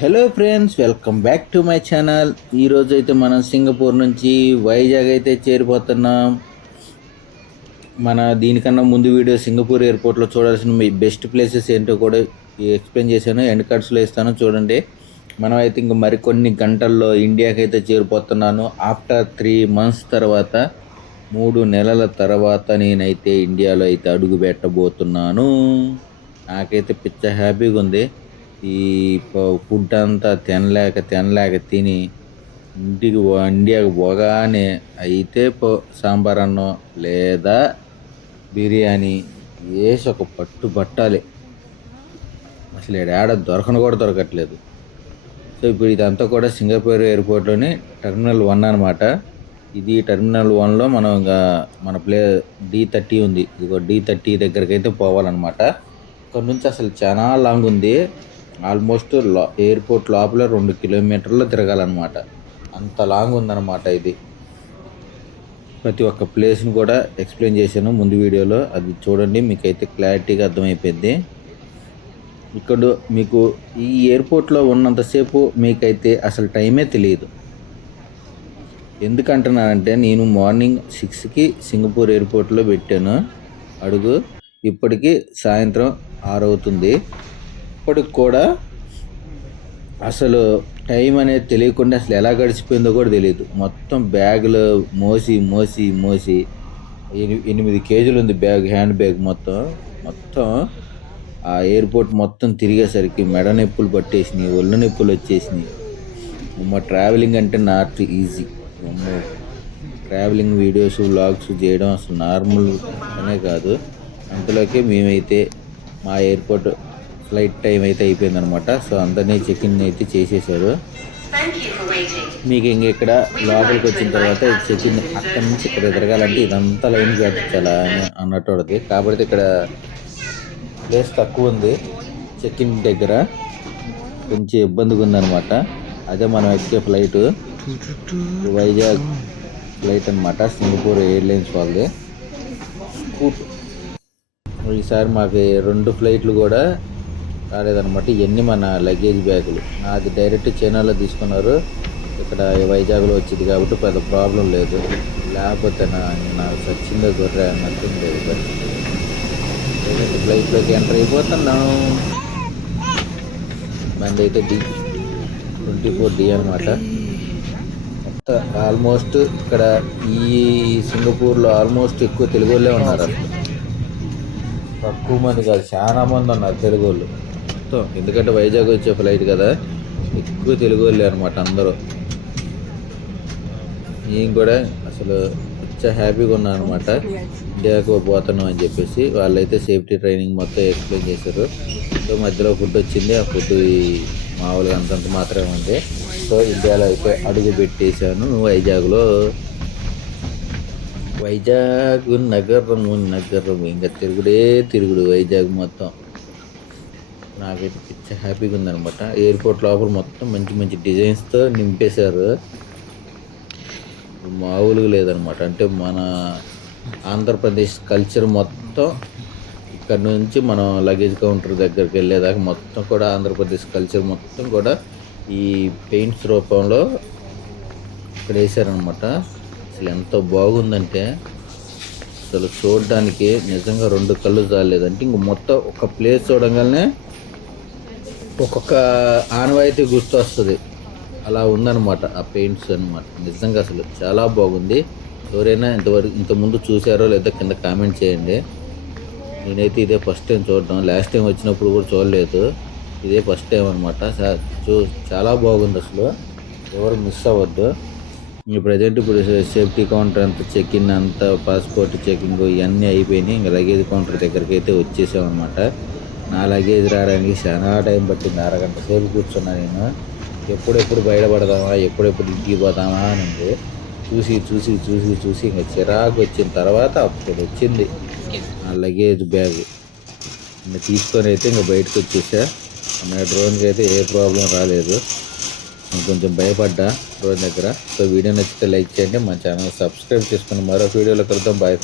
Hello friends welcome back to my channel ఈరోజు అయితే మనం సింగపూర్ నుంచి వైజాగ్ అయితే చేరిపోతున్నాం. మన దీనికన్నా ముందు వీడియో సింగపూర్ ఎయిర్పోర్ట్లో చూడాల్సిన మీ బెస్ట్ ప్లేసెస్ ఏంటో కూడా ఎక్స్ప్లెయిన్ చేశాను ఎండ్ కార్డ్స్లో ఇస్తాను చూడండి. మనం అయితే ఇంక మరికొన్ని గంటల్లో ఇండియాకి అయితే చేరిపోతున్నాను. ఆఫ్టర్ త్రీ మంత్స్ తర్వాత మూడు నెలల తర్వాత నేనైతే ఇండియాలో అయితే అడుగు పెట్టబోతున్నాను. నాకైతే పిచ్చ హ్యాపీగా ఉంది. ఈ ఫుడ్ అంతా తినలేక తినలేక తిని ఇంటికి ఇండియాకి పోగానే అయితే పో సాంబార్ అన్నం లేదా బిర్యానీ వేసి ఒక పట్టు పట్టాలి. అసలు ఏడ దొరకను కూడా దొరకట్లేదు. సో ఇప్పుడు ఇదంతా కూడా సింగపూర్ ఎయిర్పోర్ట్లోని టెర్మినల్ వన్ అనమాట ఇది టెర్మినల్ వన్లో మనం ఇంకా మన ప్లే డి థర్టీ ఉంది. ఇదిగో డి థర్టీ దగ్గరికి అయితే పోవాలన్నమాట. ఇక్కడ నుంచి అసలు చాలా లాంగ్ ఉంది. ఆల్మోస్ట్లో ఎయిర్పోర్ట్ లోపల రెండు కిలోమీటర్లు తిరగాలన్నమాట. అంత లాంగ్ ఉందన్నమాట ఇది. ప్రతి ఒక్క ప్లేస్ని కూడా ఎక్స్ప్లెయిన్ చేశాను ముందు వీడియోలో. అది చూడండి మీకైతే క్లారిటీగా అర్థమైపోయింది. ఇక్కడ మీకు ఈ ఎయిర్పోర్ట్లో ఉన్నంతసేపు మీకైతే అసలు టైమే తెలియదు. ఎందుకంటున్నానంటే నేను మార్నింగ్ సిక్స్కి సింగపూర్ ఎయిర్పోర్ట్లో పెట్టాను. అడుగు ఇప్పటికీ సాయంత్రం ఆరు అవుతుంది ఇప్పటికి కూడా అసలు టైం అనేది తెలియకుండా అసలు ఎలా గడిచిపోయిందో కూడా తెలియదు. మొత్తం బ్యాగులు మోసి మోసి మోసి ఎని- ఎనిమిది కేజీలు ఉంది బ్యాగ్ హ్యాండ్ బ్యాగ్ మొత్తం. మొత్తం ఆ ఎయిర్పోర్ట్ మొత్తం తిరిగేసరికి మెడ నొప్పులు పట్టేసినాయి ఒళ్ళు నొప్పులు వచ్చేసినాయి. మా ట్రావెలింగ్ అంటే not easy. Travelling videos vlogs చేయడం అసలు నార్మల్ అనే కాదు. అంతలోకే మేమైతే మా ఎయిర్పోర్ట్ ఫ్లైట్ టైం అయితే అయిపోయిందనమాట. సో అందరినీ చెక్ ఇన్ అయితే చేసేసారు. మీకు ఇంక ఇక్కడ లోపలికి వచ్చిన తర్వాత చెక్ ఇన్ అక్కడి నుంచి ఇక్కడ తిరగాలంటే ఇదంతా లైన్ కట్టించాలా అని అన్నట్టు ఉంటుంది కాబట్టి ఇక్కడ ప్లేస్ తక్కువ ఉంది. చెక్ ఇన్ దగ్గర కొంచెం ఇబ్బందిగా ఉందన్నమాట అదే మనం ఎక్కే ఫ్లైట్. వైజాగ్ ఫ్లైట్ అన్నమాట. సింగపూర్ ఎయిర్లైన్స్ వాళ్ళది. ఈసారి మాకు రెండు ఫ్లైట్లు కూడా రాలేదనమాట ఇవన్నీ మన లగేజ్ బ్యాగులు నాది డైరెక్ట్ చైనాలో తీసుకున్నారు. ఇక్కడ వైజాగ్లో వచ్చింది కాబట్టి పెద్ద ప్రాబ్లం లేదు. లేకపోతే నా నాకు సచ్చిందో గొర్రె అన్నట్టు లేదు ఫ్లైట్లోకి ఎంటర్ అయిపోతున్నాను మంది అయితే డి ట్వంటీ ఫోర్ డి అనమాట మొత్తం ఆల్మోస్ట్ ఇక్కడ ఈ సింగపూర్లో ఆల్మోస్ట్ ఎక్కువ తెలుగు వాళ్ళే ఉన్నారు. తక్కువ మంది కాదు చాలా మంది ఉన్నారు తెలుగు వాళ్ళు. మొత్తం. ఎందుకంటే వైజాగ్ వచ్చే ఫ్లైట్ కదా. ఎక్కువ తెలుగు వాళ్ళే అనమాట అందరూ. నేను కూడా అసలు చాలా హ్యాపీగా ఉన్నాను అనమాట ఇండియాకు పోతున్నాం అని చెప్పేసి వాళ్ళైతే సేఫ్టీ ట్రైనింగ్ మొత్తం ఎక్స్ప్లెయిన్ చేశారు. సో మధ్యలో ఫుడ్ వచ్చింది. ఆ ఫుడ్ మామూలుగా అంతంత మాత్రమే ఉంది. సో ఇండియాలో అయితే అడుగు పెట్టేశాను వైజాగ్లో. వైజాగ్ నగరము నగరం ఇంకా తిరుగుడే తిరుగుడు వైజాగ్ మొత్తం. నాకైతే పిచ్చ హ్యాపీగా ఉందనమాట ఎయిర్పోర్ట్ లోపల మొత్తం మంచి మంచి డిజైన్స్తో నింపేశారు. మామూలుగా లేదనమాట అంటే మన ఆంధ్రప్రదేశ్ కల్చర్ మొత్తం ఇక్కడ నుంచి మనం లగేజ్ కౌంటర్ దగ్గరికి వెళ్ళేదాకా మొత్తం కూడా ఆంధ్రప్రదేశ్ కల్చర్ మొత్తం కూడా ఈ పెయింట్స్ రూపంలో ఇక్కడ వేసారనమాట అసలు ఎంత బాగుందంటే అసలు చూడడానికి నిజంగా రెండు కళ్ళు చాలేదంటే ఇంక మొత్తం ఒక ప్లేస్ చూడగానే ఒక్కొక్క ఆనవాయితీ గుర్తొస్తుంది. అలా ఉందన్నమాట ఆ పెయింట్స్ అన్నమాట. నిజంగా అసలు చాలా బాగుంది. ఎవరైనా ఇంతవరకు ఇంతకుముందు చూసారో లేదా కింద కామెంట్ చేయండి. నేనైతే ఇదే ఫస్ట్ టైం చూడడం. లాస్ట్ టైం వచ్చినప్పుడు కూడా చూడలేదు. ఇదే ఫస్ట్ టైం అనమాట చూ చాలా బాగుంది అసలు. ఎవరు మిస్ అవ్వద్దు. ఈ ప్రజెంట్ ఇప్పుడు సేఫ్టీ కౌంటర్ అంతా చెక్ ఇన్ అంతా పాస్పోర్ట్ చెకింగ్ ఇవన్నీ అయిపోయినాయి. ఇంకా లగేజ్ కౌంటర్ దగ్గరికి అయితే వచ్చేసామన్నమాట. నా లగేజ్ రావడానికి చాలా టైం పట్టింది. అరగంట సేపు కూర్చున్నా నేను. ఎప్పుడెప్పుడు బయటపడదామా ఎప్పుడెప్పుడు ఇంటికి పోదామా అని ఉంది. చూసి చూసి చూసి చూసి ఇంకా చిరాకు వచ్చిన తర్వాత అప్పుడు వచ్చింది నా లగేజ్ బ్యాగ్ ఇంకా తీసుకొని అయితే ఇంకా బయటకు వచ్చేసా. నా డ్రోన్కి అయితే ఏ ప్రాబ్లం రాలేదు. కొంచెం భయపడ్డా డ్రోన్ దగ్గర. సో వీడియో నచ్చితే లైక్ చేయండి. మా ఛానల్ సబ్స్క్రైబ్ చేసుకుని మరో వీడియోలో కలుద్దాం. బాయ్